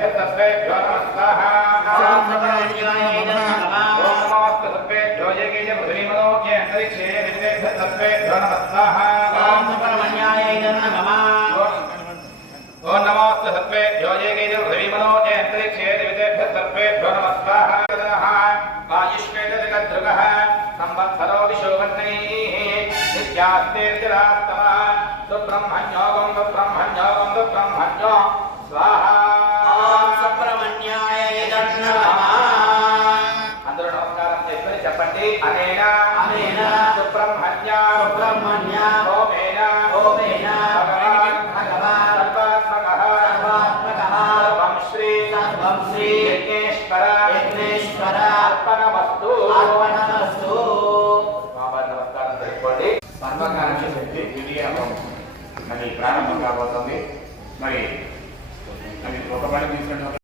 सर्वेभ्यो नमः स्वाहा ओम नमोस्तु सर्वेभ्यो येगे पृथ्वीमनो ये अंतरिक्षे सर्वेभ्यो नमः स्वाहा ओम सुब्रह्मण्याय नमः ओम नमोस्तु सर्वेभ्यो येगे पृथ्वीमनो ये अंतरिक्षे सर्वेभ्यो नमः स्वाहा आयुष्मेतजगद्रुगः संवत्सरो विशोवर्तैः नित्यास्तेर्जरास्तमः सुब्रह्मण्योगं सुब्रह्मण्यो स्वाहा सुब्रह्मण्याय नमः అందరూ నమస్కారం చేసుకొని చెప్పండి అనేన సుబ్రహ్మణ్య ఓమేన భగవాన్ సర్వాత్మకః సర్వం శ్రీ యజ్ఞేశ్వర అర్పణమస్తు నమస్కారం చేసుకోండి. పర్వకాంక్ష శక్తి వినియోగం మరి ప్రారంభం కాబోతుంది. మరి ఒక పని తీసుకుంటే